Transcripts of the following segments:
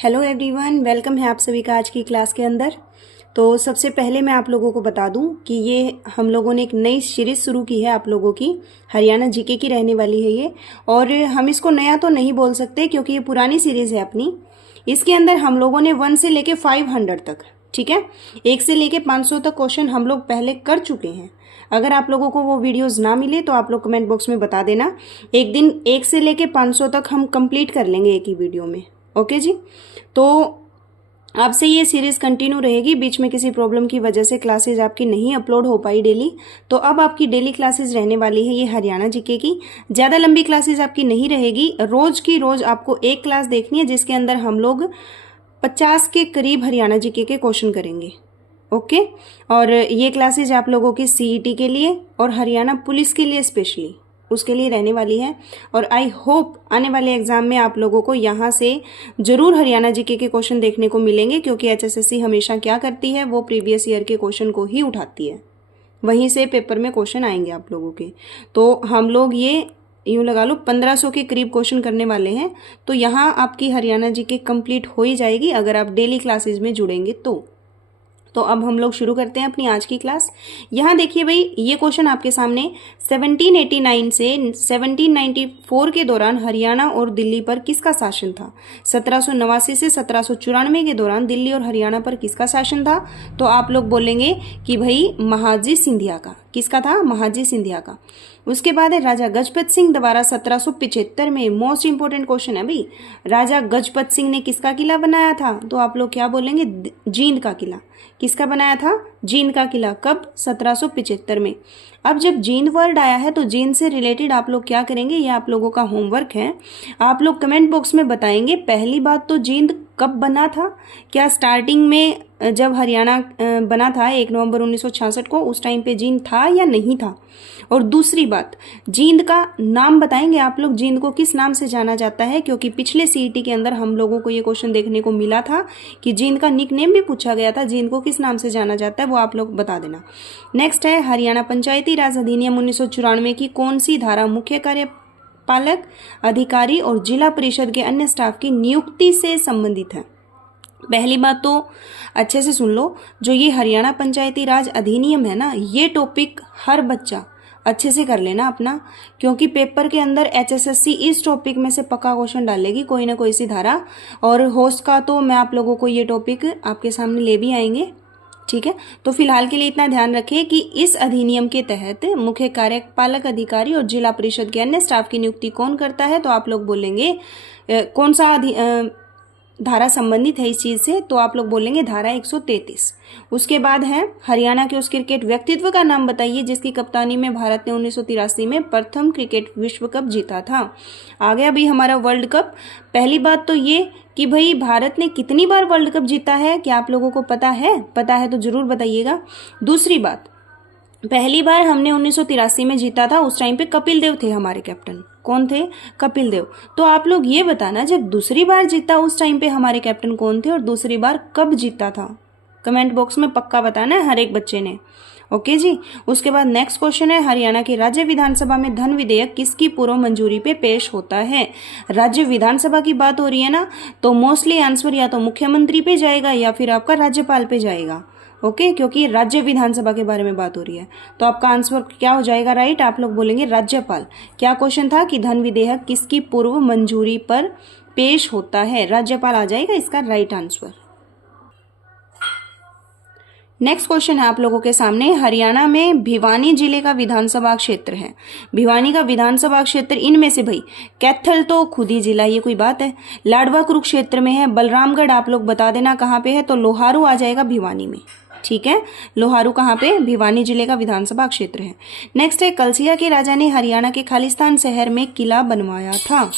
Hello everyone, welcome है आप सभी का आज की क्लास के अंदर। तो सबसे पहले मैं आप लोगों को बता दूं कि ये हम लोगों ने एक नई सीरीज़ शुरू की है आप लोगों की, हरियाणा जीके की रहने वाली है ये। और हम इसको नया तो नहीं बोल सकते क्योंकि ये पुरानी सीरीज़ है अपनी। इसके अंदर हम लोगों ने 1 से लेके 500 तक, ठीक है, 1 से लेके 500 तक क्वेश्चन हम लोग पहले कर चुके हैं। अगर आप लोगों को वो वीडियोस ना मिले तो आप लोग कमेंट बॉक्स में बता देना। एक दिन 1 से लेके 500 तक हम कंप्लीट कर लेंगे एक ही वीडियो में। ओके जी। तो आपसे ये सीरीज कंटिन्यू रहेगी। बीच में किसी प्रॉब्लम की वजह से क्लासेज आपकी नहीं अपलोड हो पाई डेली, तो अब आपकी डेली क्लासेज रहने वाली है ये हरियाणा जीके की। ज़्यादा लंबी क्लासेज आपकी नहीं रहेगी, रोज की रोज आपको एक क्लास देखनी है जिसके अंदर हम लोग 50 के करीब हरियाणा जीके के क्वेश्चन करेंगे। ओके। और ये क्लासेज आप लोगों की सीईटी के लिए और हरियाणा पुलिस के लिए स्पेशली उसके लिए रहने वाली है। और आई होप आने वाले एग्जाम में आप लोगों को यहाँ से जरूर हरियाणा जीके के क्वेश्चन देखने को मिलेंगे, क्योंकि एचएसएससी हमेशा क्या करती है, वो प्रीवियस ईयर के क्वेश्चन को ही उठाती है, वहीं से पेपर में क्वेश्चन आएंगे आप लोगों के। तो हम लोग ये यूँ लगा लो 1500 के करीब क्वेश्चन करने वाले हैं। तो यहाँ आपकी हरियाणा जीके कंप्लीट हो ही जाएगी अगर आप डेली क्लासेज में जुड़ेंगे तो अब हम लोग शुरू करते हैं अपनी आज की क्लास। यहाँ देखिए भाई, ये क्वेश्चन आपके सामने 1789 से 1794 के दौरान हरियाणा और दिल्ली पर किसका शासन था। 1789 से 1794 के दौरान दिल्ली और हरियाणा पर किसका शासन था। तो आप लोग बोलेंगे कि भाई महाजी सिंधिया का। किसका था? महाजी सिंधिया का। उसके बाद है राजा गजपत सिंह द्वारा 1775 में, मोस्ट इंपोर्टेंट क्वेश्चन है भाई, राजा गजपत सिंह ने किसका किला बनाया था। तो आप लोग क्या बोलेंगे? जींद का किला। किसका बनाया था? जींद का किला। कब? 1775 में। अब जब जींद वर्ड आया है तो जींद से रिलेटेड आप लोग क्या करेंगे, ये आप लोगों का होमवर्क है। आप लोग कमेंट बॉक्स में बताएंगे पहली बात तो जींद कब बना था। क्या स्टार्टिंग में जब हरियाणा बना था 1 नवंबर 1966 को, उस टाइम पे जींद था या नहीं था। और दूसरी बात, जींद का नाम बताएंगे आप लोग, जींद को किस नाम से जाना जाता है, क्योंकि पिछले सीईटी के अंदर हम लोगों को ये क्वेश्चन देखने को मिला था कि जींद का निक नेम भी पूछा गया था। जींद को किस नाम से जाना जाता है वो आप लोग बता देना। नेक्स्ट है हरियाणा पंचायती राज अधिनियम 1994 की कौन सी धारा मुख्य कार्यपालक अधिकारी और जिला परिषद के अन्य स्टाफ की नियुक्ति से संबंधित है। पहली बात तो अच्छे से सुन लो, जो ये हरियाणा पंचायती राज अधिनियम है ना, ये टॉपिक हर बच्चा अच्छे से कर लेना अपना, क्योंकि पेपर के अंदर एचएसएससी इस टॉपिक में से पक्का क्वेश्चन डालेगी, कोई ना कोई सी धारा। और होस्ट का तो मैं आप लोगों को ये टॉपिक आपके सामने ले भी आएंगे, ठीक है। तो फिलहाल के लिए इतना ध्यान रखें कि इस अधिनियम के तहत मुख्य कार्यपालक अधिकारी और जिला परिषद के अन्य स्टाफ की नियुक्ति कौन करता है। तो आप लोग बोलेंगे कौन सा धारा संबंधित है इस चीज से, तो आप लोग बोलेंगे धारा 133। उसके बाद है हरियाणा के उस क्रिकेट व्यक्तित्व का नाम बताइए जिसकी कप्तानी में भारत ने 1983 में प्रथम क्रिकेट विश्व कप जीता था। आ गया भाई हमारा वर्ल्ड कप। पहली बात तो ये कि भाई भारत ने कितनी बार वर्ल्ड कप जीता है, क्या आप लोगों को पता है? पता है तो जरूर बताइएगा। दूसरी बात, पहली बार हमने 1983 में जीता था, उस टाइम पे कपिल देव थे हमारे कैप्टन। कौन थे? कपिल देव। तो आप लोग ये बताना, जब दूसरी बार जीता उस टाइम पे हमारे कैप्टन कौन थे और दूसरी बार कब जीता था। कमेंट बॉक्स में पक्का बताना है हर एक बच्चे ने। ओके जी। उसके बाद नेक्स्ट क्वेश्चन है हरियाणा की राज्य विधानसभा में धन विधेयक किसकी पूर्व मंजूरी पे पेश होता है। राज्य विधानसभा की बात हो रही है ना, तो मोस्टली आंसर या तो मुख्यमंत्री पे जाएगा या फिर आपका राज्यपाल पे जाएगा। ओके, क्योंकि राज्य विधानसभा के बारे में बात हो रही है। तो आपका आंसर क्या हो जाएगा? राइट, आप लोग बोलेंगे राज्यपाल। क्या क्वेश्चन था कि धन विधेयक किसकी पूर्व मंजूरी पर पेश होता है, राज्यपाल आ जाएगा इसका राइट आंसर। नेक्स्ट क्वेश्चन है आप लोगों के सामने, हरियाणा में भिवानी जिले का विधानसभा क्षेत्र है। भिवानी का विधानसभा क्षेत्र इनमें से भाई कैथल तो खुद ही जिला, ये कोई बात है। लाडवा कुरुक्षेत्र में है। बलरामगढ़ आप लोग बता देना कहाँ पे है, तो लोहारू आ जाएगा भिवानी में, ठीक है। लोहारू कहाँ पे? भिवानी जिले का विधानसभा क्षेत्र है। नेक्स्ट है कलसिया के राजा ने हरियाणा के खालिस्तान शहर में किला बनवाया था।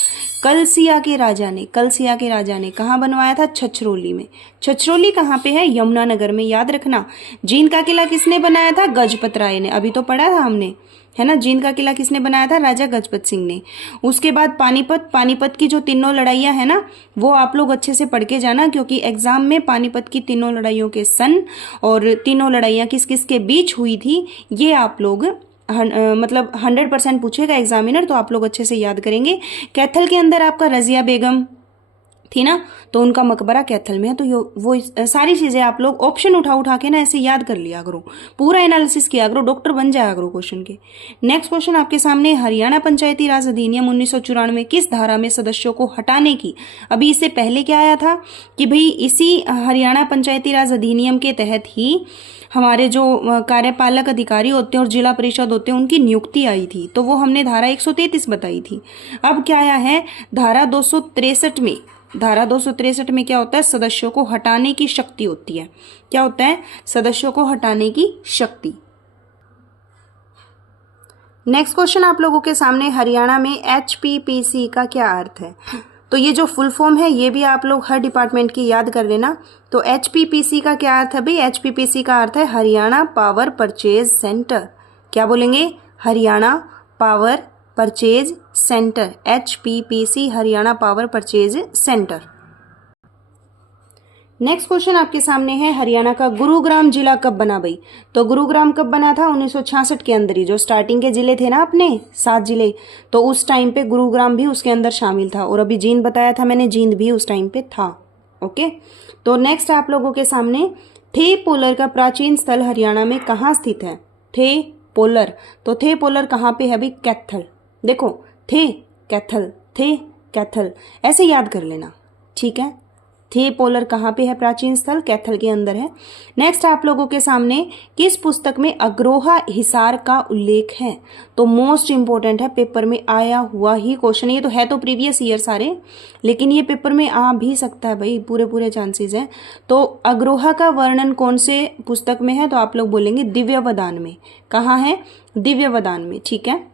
कलसिया के राजा ने कहाँ बनवाया था? छछरौली में। छछरौली कहाँ पे है? यमुनानगर में, याद रखना। जींद का किला किसने बनाया था? गजपत राय ने। अभी तो पढ़ा था हमने, है ना। जींद का किला किसने बनाया था? राजा गजपत सिंह ने। उसके बाद पानीपत की जो तीनों लड़ाइयां है ना, वो आप लोग अच्छे से पढ़ के जाना, क्योंकि एग्जाम में पानीपत की तीनों लड़ाइयों के सन और तीनों लड़ाइयां किस किस के बीच हुई थी, ये आप लोग मतलब 100% पूछेगा एग्जामिनर, तो आप लोग अच्छे से याद करेंगे। कैथल के अंदर आपका रजिया बेगम, थी ना, तो उनका मकबरा कैथल में है। तो वो सारी चीजें आप लोग ऑप्शन उठा के ना ऐसे याद कर लिया करो, पूरा एनालिसिस किया करो, डॉक्टर बन जाया करो क्वेश्चन के। नेक्स्ट क्वेश्चन आपके सामने, हरियाणा पंचायती राज अधिनियम 1994 किस धारा में सदस्यों को हटाने की, अभी इससे पहले क्या आया था कि भाई इसी हरियाणा पंचायती राज अधिनियम के तहत ही हमारे जो कार्यपालक अधिकारी होते हैं और जिला परिषद होते हैं उनकी नियुक्ति आई थी, तो वो हमने धारा 133 बताई थी। अब क्या आया है धारा 263 में, धारा 263 में क्या होता है, सदस्यों को हटाने की शक्ति होती है। क्या होता है, सदस्यों को हटाने की शक्ति। नेक्स्ट क्वेश्चन आप लोगों के सामने, हरियाणा में HPPC का क्या अर्थ है। तो ये जो फुल फॉर्म है ये भी आप लोग हर डिपार्टमेंट की याद कर लेना। तो HPPC का क्या अर्थ है भाई, HPPC का अर्थ है हरियाणा पावर परचेज सेंटर। क्या बोलेंगे, Haryana power purchase centre, HPPC Haryana power purchase centre. Next question आपके सामने है, हरियाणा का गुरुग्राम जिला कब बना भाई। तो गुरुग्राम कब बना था, 1966 के अंदर ही, जो स्टार्टिंग के जिले थे ना अपने 7 जिले, तो उस टाइम पे गुरुग्राम भी उसके अंदर शामिल था। और अभी जींद बताया था मैंने, जींद भी उस टाइम पे था। ओके, तो नेक्स्ट आप लोगों के सामने, थे पोलर का प्राचीन स्थल हरियाणा में कहाँ स्थित है। थे पोलर, तो थे पोलर कहाँ पे है भाई, कैथल। देखो थे कैथल, थे कैथल, ऐसे याद कर लेना, ठीक है। थे पोलर कहाँ पे है प्राचीन स्थल, कैथल के अंदर है। नेक्स्ट आप लोगों के सामने, किस पुस्तक में अग्रोहा हिसार का उल्लेख है। तो मोस्ट इंपॉर्टेंट है, पेपर में आया हुआ ही क्वेश्चन, ये तो है तो प्रीवियस ईयर सारे, लेकिन ये पेपर में आ भी सकता है भाई, पूरे चांसेस हैं। तो अग्रोहा का वर्णन कौन से पुस्तक में है, तो आप लोग बोलेंगे दिव्यवदान में। कहाँ है, दिव्यवदान में, ठीक है।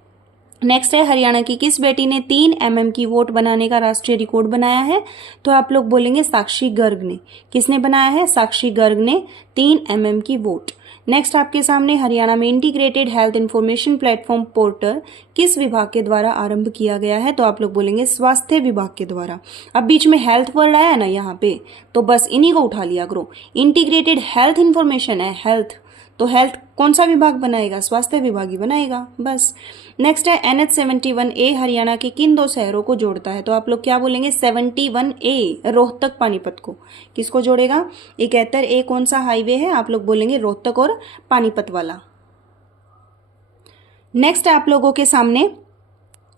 नेक्स्ट है, हरियाणा की किस बेटी ने 3 mm की वोट बनाने का राष्ट्रीय रिकॉर्ड बनाया है। तो आप लोग बोलेंगे साक्षी गर्ग ने। किसने बनाया है, साक्षी गर्ग ने 3 mm की वोट। नेक्स्ट आपके सामने, हरियाणा में integrated health information platform portal किस विभाग के द्वारा आरंभ किया गया है। तो आप लोग बोलेंगे स्वास्थ्य विभाग के द्वारा। अब बीच में हेल्थ वर्ड आया ना यहाँ पे, तो बस इन्हीं को उठा लिया करो। इंटीग्रेटेड हेल्थ इंफॉर्मेशन है, हेल्थ, तो हेल्थ कौन सा विभाग बनाएगा, स्वास्थ्य विभाग ही बनाएगा, बस। नेक्स्ट है, NH71A हरियाणा के किन 2 शहरों को जोड़ता है। तो आप लोग क्या बोलेंगे, 71A रोहतक पानीपत को। किसको जोड़ेगा, 71A कौन सा हाईवे है, आप लोग बोलेंगे रोहतक और पानीपत वाला। नेक्स्ट आप लोगों के सामने,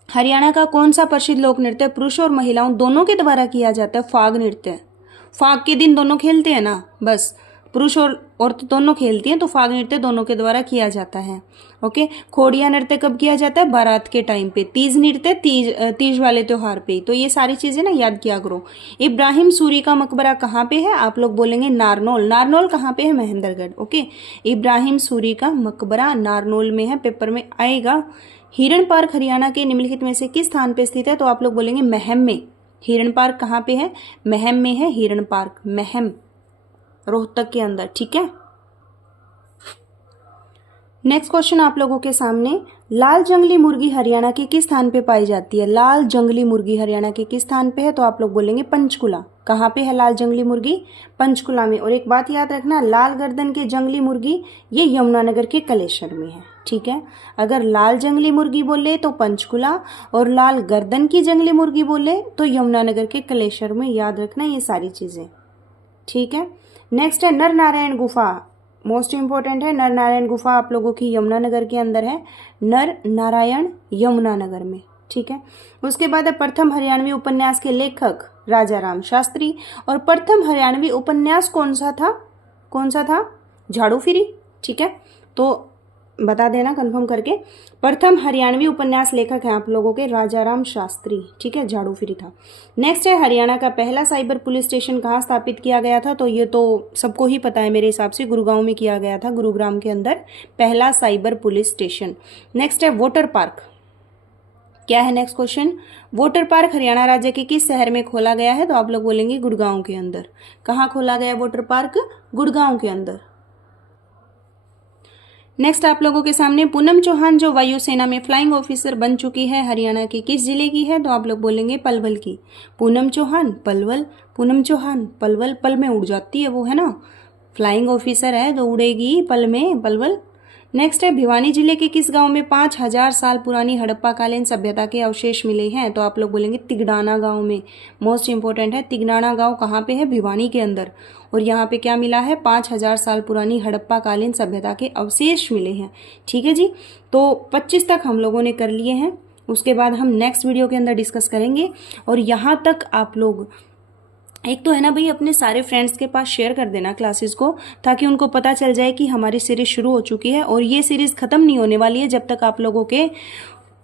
हरियाणा का कौन सा प्रसिद्ध लोक नृत्य पुरुष और महिलाओं दोनों के द्वारा किया जाता है। फाग नृत्य, फाग के दिन दोनों खेलते हैं ना, बस पुरुष और औरत दोनों खेलती हैं, तो फाग नृत्य दोनों के द्वारा किया जाता है। ओके, खोड़िया नृत्य कब किया जाता है, बारात के टाइम पे। तीज नृत्य तीज वाले त्योहार पे। तो ये सारी चीजें ना याद किया करो। इब्राहिम सूरी का मकबरा कहाँ पे है, आप लोग बोलेंगे नारनौल। नारनौल कहाँ पे है, महेंद्रगढ़। ओके, इब्राहिम सूरी का मकबरा नारनौल में है, पेपर में आएगा। हिरण पार्क हरियाणा के निम्नलिखित में से किस स्थान पे स्थित है। तो आप लोग बोलेंगे महम में। हिरण पार्क कहाँ पे है, महम में है हिरण पार्क, महम रोहतक के अंदर, ठीक है। नेक्स्ट क्वेश्चन आप लोगों के सामने, लाल जंगली मुर्गी हरियाणा के किस स्थान पे पाई जाती है। लाल जंगली मुर्गी हरियाणा के किस स्थान पे है, तो आप लोग बोलेंगे पंचकुला। कहाँ पे है लाल जंगली मुर्गी, पंचकुला में। और एक बात याद रखना, लाल गर्दन के जंगली मुर्गी ये यमुनानगर के कलेश्वर में है, ठीक है। अगर लाल जंगली मुर्गी बोले तो पंचकुला, और लाल गर्दन की जंगली मुर्गी बोले तो यमुनानगर के कलेश्वर में। याद रखना ये सारी चीजें, ठीक है। नेक्स्ट है, नर नारायण गुफा, मोस्ट इंपॉर्टेंट है। नर नारायण गुफा आप लोगों की यमुनानगर के अंदर है, नर नारायण यमुनानगर में, ठीक है। उसके बाद है, प्रथम हरियाणवी उपन्यास के लेखक राजा राम शास्त्री। और प्रथम हरियाणवी उपन्यास कौन सा था, झाड़ू फिरी, ठीक है। तो बता देना कंफर्म करके। प्रथम हरियाणवी उपन्यास लेखक हैं आप लोगों के राजा राम शास्त्री, ठीक है, झाड़ू फिरी था। नेक्स्ट है, हरियाणा का पहला साइबर पुलिस स्टेशन कहाँ स्थापित किया गया था। तो ये तो सबको ही पता है मेरे हिसाब से, गुरुगांव में किया गया था, गुरुग्राम के अंदर पहला साइबर पुलिस स्टेशन। नेक्स्ट है, वोटर पार्क। क्या है next question, water park Haryana राज्य के किस शहर में खोला गया है। तो आप लोग बोलेंगे गुड़गांव के अंदर। कहाँ खोला गया वोटर पार्क, गुड़गांव के अंदर। नेक्स्ट आप लोगों के सामने, पूनम चौहान जो वायुसेना में फ्लाइंग ऑफिसर बन चुकी है, हरियाणा के किस जिले की है। तो आप लोग बोलेंगे पलवल की। पूनम चौहान पलवल, पूनम चौहान पलवल, पल में उड़ जाती है वो, है ना, फ्लाइंग ऑफिसर है तो उड़ेगी पल में, पलवल। नेक्स्ट है, भिवानी जिले के किस गांव में 5000 साल पुरानी हड़प्पाकालीन सभ्यता के अवशेष मिले हैं? तो आप लोग बोलेंगे तिगडाना गांव में। मोस्ट इंपॉर्टेंट है, तिगडाना गांव कहाँ पे है? भिवानी के अंदर। और यहाँ पे क्या मिला है? 5000 साल पुरानी हड़प्पाकालीन सभ्यता के अवशेष मिले हैं। ठीक है जी, तो 25 तक हम लोगों ने कर लिए हैं। उसके बाद हम नेक्स्ट वीडियो के अंदर डिस्कस करेंगे। और यहाँ तक आप लोग एक तो है ना भाई, अपने सारे फ्रेंड्स के पास शेयर कर देना क्लासेस को, ताकि उनको पता चल जाए कि हमारी सीरीज शुरू हो चुकी है। और ये सीरीज खत्म नहीं होने वाली है जब तक आप लोगों के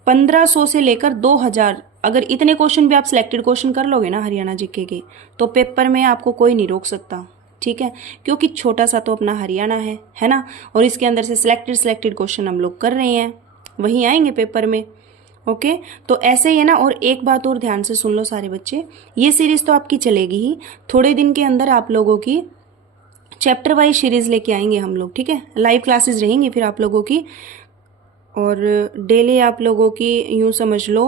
1500 से लेकर 2000, अगर इतने क्वेश्चन भी आप सिलेक्टेड क्वेश्चन कर लोगे ना हरियाणा जीके के, तो पेपर में आपको कोई नहीं रोक सकता। ठीक है, क्योंकि छोटा सा तो अपना हरियाणा है ना। और इसके अंदर से सिलेक्टेड क्वेश्चन हम लोग कर रहे हैं, वही आएंगे पेपर में। ओके, तो ऐसे ही है ना। और एक बात और ध्यान से सुन लो सारे बच्चे, ये सीरीज तो आपकी चलेगी ही, थोड़े दिन के अंदर आप लोगों की चैप्टर वाइज सीरीज लेके आएंगे हम लोग। ठीक है, लाइव क्लासेस रहेंगी फिर आप लोगों की, और डेली आप लोगों की यूँ समझ लो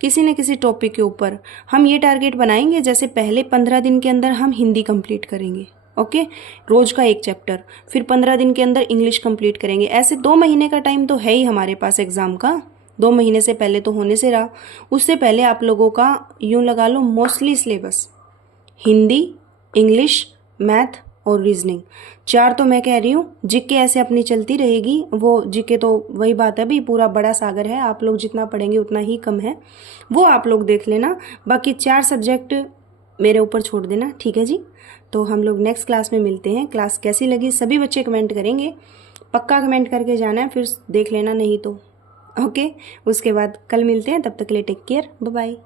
किसी न किसी टॉपिक के ऊपर हम ये टारगेट बनाएंगे, जैसे पहले 15 दिन के अंदर हम हिंदी कंप्लीट करेंगे। ओके, रोज का एक चैप्टर, फिर 15 दिन के अंदर इंग्लिश कंप्लीट करेंगे। ऐसे 2 महीने का टाइम तो है ही हमारे पास एग्जाम का, 2 महीने से पहले तो होने से रहा। उससे पहले आप लोगों का यूं लगा लो mostly syllabus Hindi, English, math और रीजनिंग, 4 तो मैं कह रही हूँ। जीके ऐसे अपनी चलती रहेगी, वो जीके तो वही बात है भी, पूरा बड़ा सागर है, आप लोग जितना पढ़ेंगे उतना ही कम है, वो आप लोग देख लेना। बाकी 4 सब्जेक्ट मेरे ऊपर छोड़ देना। ठीक है जी, तो हम लोग नेक्स्ट क्लास में मिलते हैं। क्लास कैसी लगी सभी बच्चे कमेंट करेंगे, पक्का कमेंट करके जाना है, फिर देख लेना नहीं तो। ओके, उसके बाद कल मिलते हैं, तब तक के लिए टेक केयर, बाय बाय।